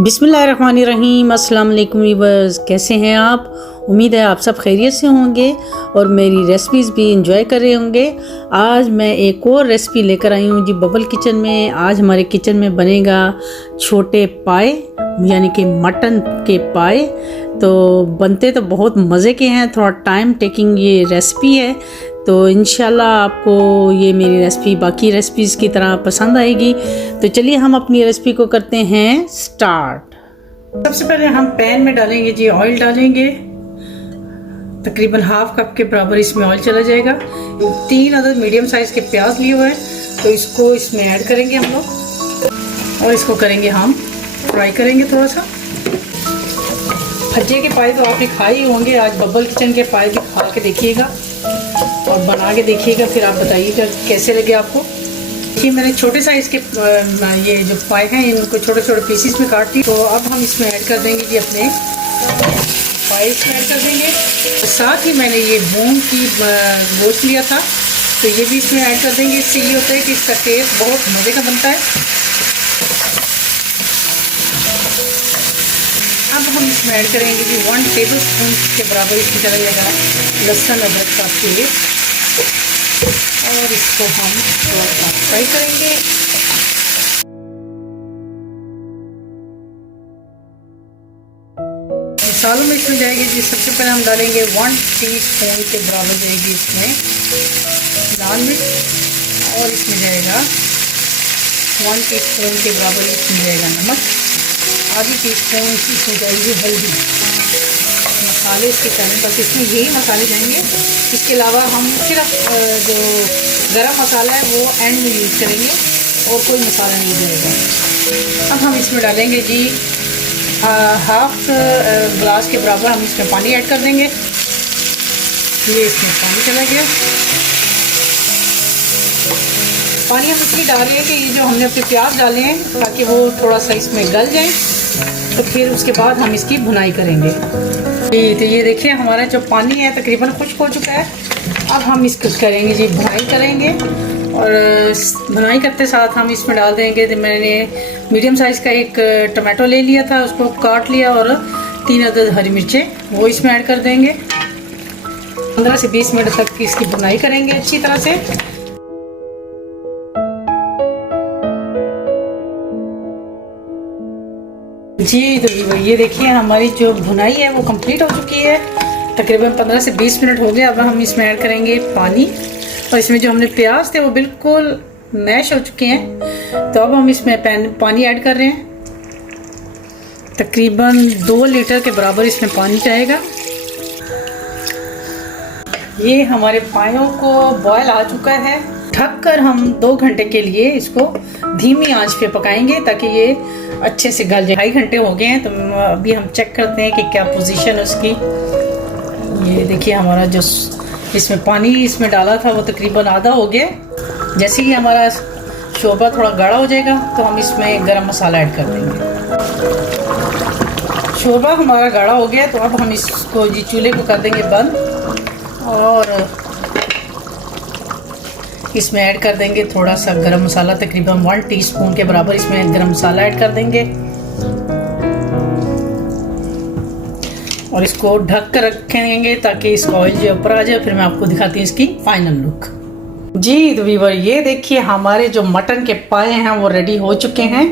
बिस्मिल्लाहिर्रहमानिर्रहीम। अस्सलाम वालेकुम व्यूअर्स, कैसे हैं आप? उम्मीद है आप सब खैरियत से होंगे और मेरी रेसिपीज़ भी इंजॉय कर रहे होंगे। आज मैं एक और रेसिपी लेकर आई हूँ जी बबल किचन में। आज हमारे किचन में बनेगा छोटे पाए, यानी कि मटन के पाए। तो बनते तो बहुत मज़े के हैं, थोड़ा टाइम टेकिंग ये रेसिपी है। तो इंशाल्लाह आपको ये मेरी रेसिपी बाकी रेसिपीज़ की तरह पसंद आएगी। तो चलिए हम अपनी रेसिपी को करते हैं स्टार्ट। सबसे पहले हम पैन में डालेंगे जी ऑयल डालेंगे, तकरीबन हाफ कप के बराबर इसमें ऑयल चला जाएगा। 3 अदद मीडियम साइज़ के प्याज लिए हुए हैं, तो इसको इसमें ऐड करेंगे हम लोग और इसको करेंगे हम फ्राई करेंगे थोड़ा सा। भज्जे के पाए तो आपने खाए ही होंगे, आज बबल किचन के पाए भी खा के देखिएगा और बना के देखिएगा, फिर आप बताइएगा कैसे लगे आपको। ये मैंने छोटे साइज़ के ये जो पाए हैं इनको छोटे छोटे पीसेस में काट ली। तो अब हम इसमें ऐड कर देंगे जी अपने पाए इसमें ऐड कर देंगे। साथ ही मैंने ये मूंग की गोश्त लिया था, तो ये भी इसमें ऐड कर देंगे। इससे ये होता है कि इसका टेस्ट बहुत मज़े का बनता है। अब हम इसमें ऐड करेंगे जी 1 टेबलस्पून के बराबर इसमें चला जाएगा लहसुन अदरक का पेस्ट और इसको हम थोड़ा सा फ्राई करेंगे। मसालों में इसमें जाएगी जी, सबसे पहले हम डालेंगे 1 टीस्पून के बराबर जाएगी इसमें लाल मिर्च और इसमें जाएगा 1 टीस्पून के बराबर इसमें जाएगा नमक, आधी टीस्पून इसमें जाएगी हल्दी। मसाले इसके चलने बस इसमें यही मसाले जाएंगे। इसके अलावा हम सिर्फ जो गरम मसाला है वो एंड में यूज़ करेंगे और कोई मसाला नहीं जाएगा। अब हम इसमें डालेंगे जी हाफ ग्लास के बराबर हम इसमें पानी ऐड कर देंगे। ये इसमें पानी चला गया। पानी हम इसलिए डाल रहे हैं कि ये जो हमने अपने प्याज डाले हैं ताकि वो थोड़ा सा इसमें गल जाए, तो फिर उसके बाद हम इसकी भुनाई करेंगे। तो ये देखिए हमारा जो पानी है तकरीबन खुश्क हो चुका है। अब हम इसको करेंगे जी भुनाई करेंगे और भुनाई करते साथ हम इसमें डाल देंगे। तो मैंने मीडियम साइज़ का एक टमाटो ले लिया था, उसको काट लिया और 3 अदद हरी मिर्चें वो इसमें ऐड कर देंगे। 15 से 20 मिनट तक इसकी भुनाई करेंगे अच्छी तरह से। जी तो ये देखिए हमारी जो भुनाई है वो कंप्लीट हो चुकी है, तकरीबन 15 से 20 मिनट हो गए। अब हम इसमें ऐड करेंगे पानी और इसमें जो हमने प्याज थे वो बिल्कुल मैश हो चुके हैं। तो अब हम इसमें पानी ऐड कर रहे हैं, तकरीबन 2 लीटर के बराबर इसमें पानी जाएगा। ये हमारे पायों को बॉयल आ चुका है। ढककर हम 2 घंटे के लिए इसको धीमी आंच पे पकाएंगे ताकि ये अच्छे से गल जाए। 2.5 घंटे हो गए हैं, तो अभी हम चेक करते हैं कि क्या पोजीशन है उसकी। ये देखिए हमारा जो इसमें पानी इसमें डाला था वो तकरीबन आधा हो गया। जैसे ही हमारा शोरबा थोड़ा गाढ़ा हो जाएगा तो हम इसमें गरम मसाला ऐड कर देंगे। शोरबा हमारा गाढ़ा हो गया, तो अब हम इसको जी चूल्हे को कर देंगे बंद और इसमें ऐड कर देंगे थोड़ा सा गरम मसाला, तकरीबन 1 टीस्पून के बराबर इसमें गरम मसाला ऐड कर देंगे और इसको ढक कर रखेंगे ताकि इसका ऑयल जो ऊपर आ जाए। फिर मैं आपको दिखाती हूँ इसकी फाइनल लुक। जी तो व्यूअर ये देखिए हमारे जो मटन के पाए हैं वो रेडी हो चुके हैं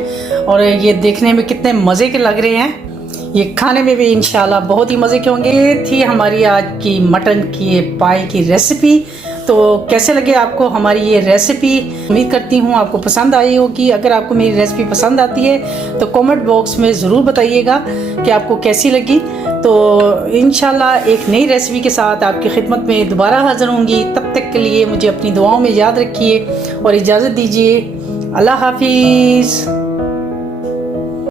और ये देखने में कितने मज़े के लग रहे हैं। ये खाने में भी इंशाल्लाह बहुत ही मज़े के होंगे। ये थी हमारी आज की मटन की पाए की रेसिपी। तो कैसे लगे आपको हमारी ये रेसिपी? उम्मीद करती हूँ आपको पसंद आई होगी। अगर आपको मेरी रेसिपी पसंद आती है तो कमेंट बॉक्स में ज़रूर बताइएगा कि आपको कैसी लगी। तो इंशाल्लाह एक नई रेसिपी के साथ आपकी खिदमत में दोबारा हाज़िर होंगी। तब तक के लिए मुझे अपनी दुआओं में याद रखिए और इजाज़त दीजिए। अल्लाह हाफिज़।